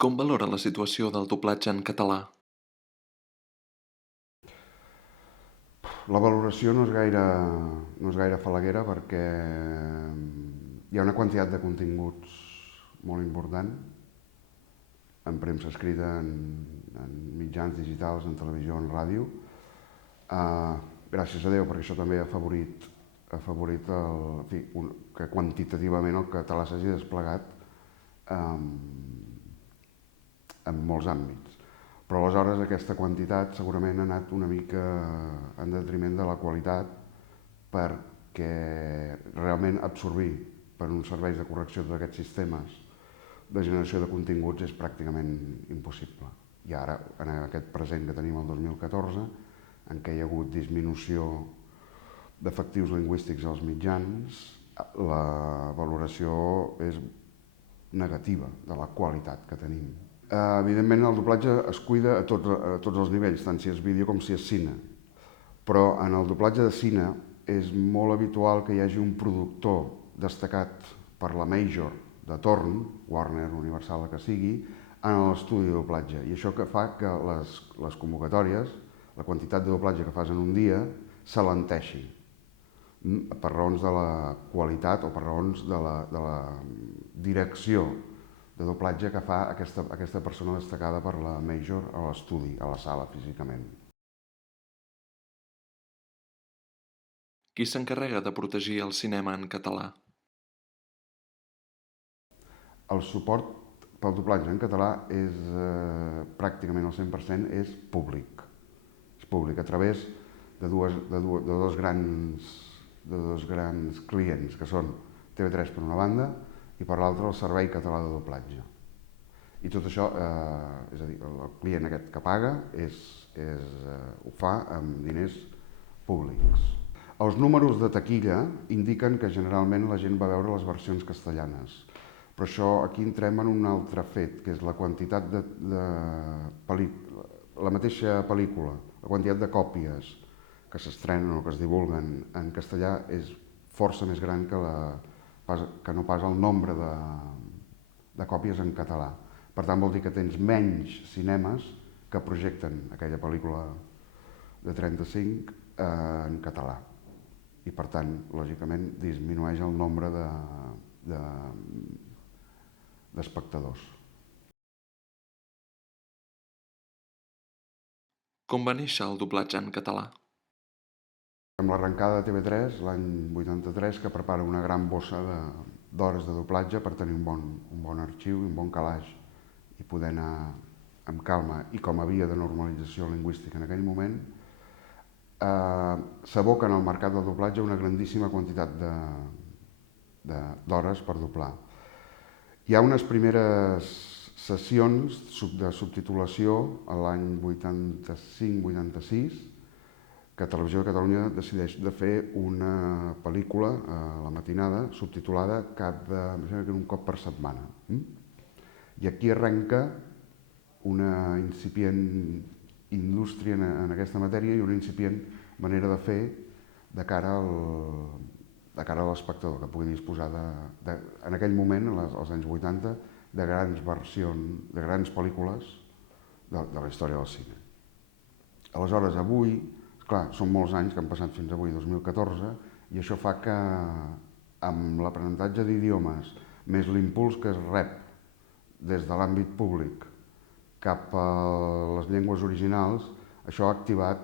Com valora la situació del doblatge en català? La valoració no és gaire falaguera perquè hi ha una quantitat de continguts molt important en premsa escrita, en mitjans digitals, en televisió, en ràdio. Gràcies a Déu, perquè això també ha afavorit que quantitativament el català s'hagi desplegat en molts àmbits. Però aleshores aquesta quantitat segurament ha anat una mica en detriment de la qualitat perquè realment absorbir per uns serveis de correcció d'aquests sistemes de generació de continguts és pràcticament impossible. I ara, en aquest present que tenim el 2014, en què hi ha hagut disminució d'efectius lingüístics als mitjans, la valoració és negativa de la qualitat que tenim. Evidentment, el doblatge es cuida a tots els nivells, tant si és vídeo com si és cine. Però en el doblatge de cine és molt habitual que hi hagi un productor destacat per la major de torn, Warner, Universal, el que sigui, en l'estudi de doblatge. I això que fa que les convocatòries, la quantitat de doblatge que fas en un dia, s'alenteixi per raons de la qualitat o per raons de la direcció de doblatge que fa aquesta persona destacada per la major a l'estudi, a la sala, físicament. Qui s'encarrega de protegir el cinema en català? El suport pel doblatge en català és pràcticament al 100% és públic. És públic a través de dos grans clients, que són TV3 per una banda i per l'altra el Servei Català de Doblatge. I tot això, és a dir, el client aquest que paga ho fa amb diners públics. Els números de taquilla indiquen que generalment la gent va veure les versions castellanes, però això aquí entrem en un altre fet, que és la quantitat la mateixa pel·lícula, la quantitat de còpies que s'estrenen o que es divulguen en castellà és força més gran que no pas el nombre de còpies en català. Per tant, vol dir que tens menys cinemes que projecten aquella pel·lícula de 35 en català. I per tant, lògicament, disminueix el nombre d'espectadors. Com va néixer el doblatge en català? Amb l'arrencada de TV3, l'any 83, que prepara una gran bossa d'hores de doblatge per tenir un bon arxiu i un bon calaix i poder anar amb calma i com a via de normalització lingüística en aquell moment, s'aboca en el mercat del doblatge una grandíssima quantitat d'hores per doblar. Hi ha unes primeres sessions de subtitulació l'any 85-86 que Televisió de Catalunya decideix de fer una pel·lícula a la matinada subtitulada un cop per setmana. I aquí arrenca una incipient indústria en aquesta matèria i una incipient manera de fer de cara a l'espectador, que pugui disposar en aquell moment, als anys 80, de grans versions, de grans pel·lícules de la història del cine. Aleshores, avui, clar, són molts anys que han passat fins avui, 2014, i això fa que amb l'aprenentatge d'idiomes, més l'impuls que es rep des de l'àmbit públic cap a les llengües originals, això ha activat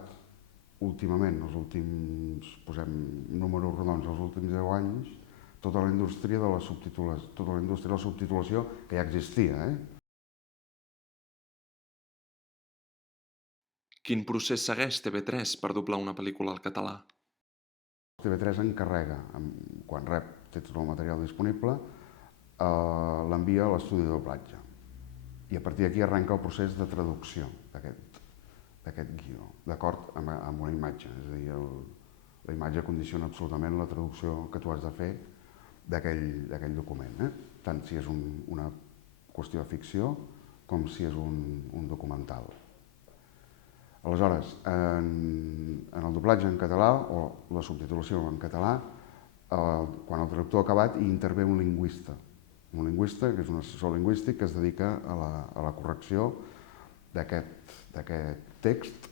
últimament, posem números rodons, els últims 10 anys, tota la indústria de la subtitulació que ja existia. Quin procés segueix TV3 per doblar una pel·lícula al català? TV3 encarrega, quan té tot el material disponible, l'envia a l'estudi de doblatge. I a partir d'aquí arrenca el procés de traducció d'aquest guió, d'acord amb una imatge. És a dir, la imatge condiciona absolutament la traducció que tu has de fer d'aquell document, tant si és una qüestió de ficció com si és un documental. Aleshores, en el doblatge en català o la subtitulació en català, quan el traductor ha acabat hi intervé un lingüista Un lingüista, que és un assessor lingüístic, que es dedica a la correcció d'aquest text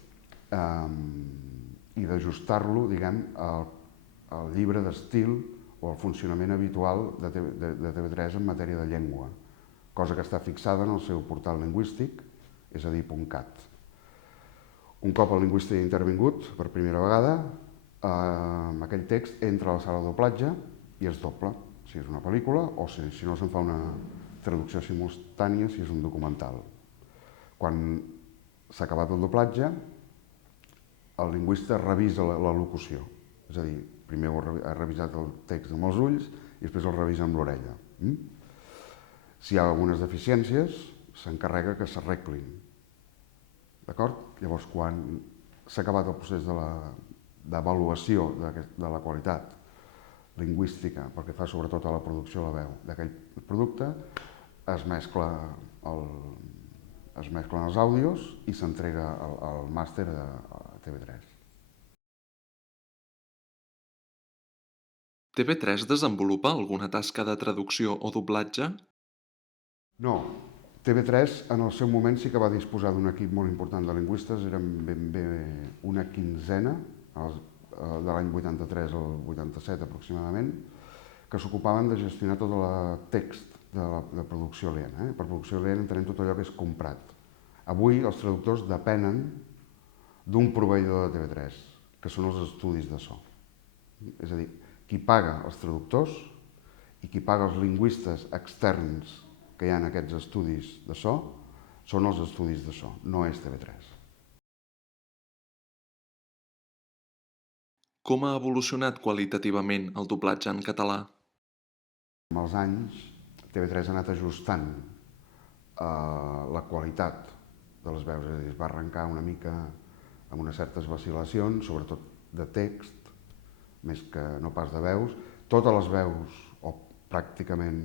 i d'ajustar-lo, diguem, al llibre d'estil o al funcionament habitual de TV3 en matèria de llengua, cosa que està fixada en el seu portal lingüístic, és a dir, .cat. Un cop el lingüista hi ha intervingut per primera vegada, aquell text entra a la sala de doblatge i es dobla, si és una pel·lícula o si no se'n fa una traducció simultània si és un documental. Quan s'ha acabat el doblatge, el lingüista revisa la locució, és a dir, primer ha revisat el text amb els ulls i després el revisa amb l'orella. Si hi ha algunes deficiències, s'encarrega que s'arreglin. D'acord? Llavors, quan s'ha acabat el procés d'avaluació de la qualitat lingüística, pel que fa sobretot a la producció de la veu d'aquell producte, es mesclen els àudios i s'entrega al màster a TV3. TV3 desenvolupa alguna tasca de traducció o doblatge? No, TV3 en el seu moment sí que va disposar d'un equip molt important de lingüistes, eren ben bé una quinzena, de l'any 83 al 87 aproximadament, que s'ocupaven de gestionar tot el text de producció aliena. Per producció aliena entenem tot allò que és comprat. Avui els traductors depenen d'un proveïdor de TV3, que són els estudis de so. És a dir, qui paga els traductors i qui paga els lingüistes externs que hi ha en aquests estudis de so són els estudis de so, no és TV3. Com ha evolucionat qualitativament el doblatge en català? Amb els anys, TV3 ha anat ajustant la qualitat de les veus, és a dir, es va arrencar una mica amb unes certes vacil·lacions, sobretot de text, més que no pas de veus. Totes les veus, o pràcticament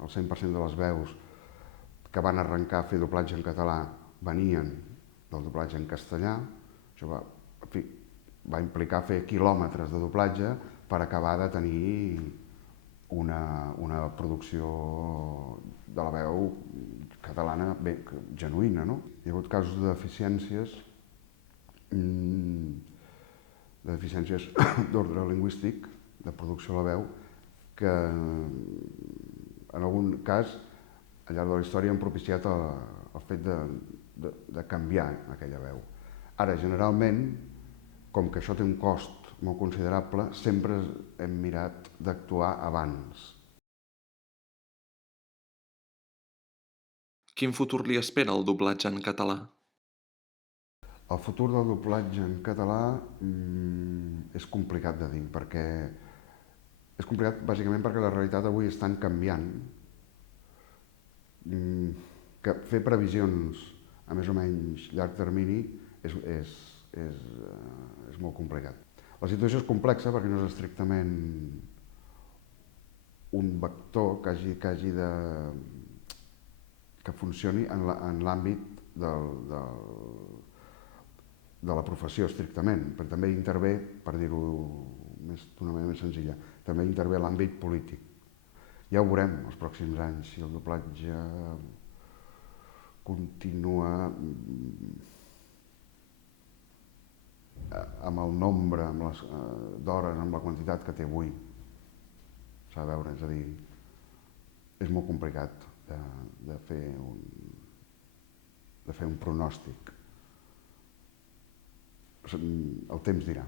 el 100% de les veus que van arrencar a fer doblatge en català venien del doblatge en castellà. Això va implicar fer quilòmetres de doblatge per acabar de tenir una producció de la veu catalana genuïna. Hi ha hagut casos de deficiències d'ordre lingüístic, de producció a la veu, que en algun cas al llarg de la història han propiciat el fet de canviar aquella veu. Ara, generalment, com que això té un cost molt considerable, sempre hem mirat d'actuar abans. Quin futur li espera el doblatge en català? El futur del doblatge en català és complicat de dir, perquè és complicat bàsicament perquè la realitat avui és tan canviant que fer previsions a més o menys llarg termini és molt complicat. La situació és complexa perquè no és estrictament un vector que funcioni en l'àmbit de la professió estrictament, però també intervé, per dir-ho d'una manera més senzilla, també intervé l'àmbit polític. Ja ho veurem els pròxims anys, si el doblatge continua amb el nombre d'hores, amb la quantitat que té avui. S'ha de veure, és a dir, és molt complicat de fer un pronòstic. El temps dirà.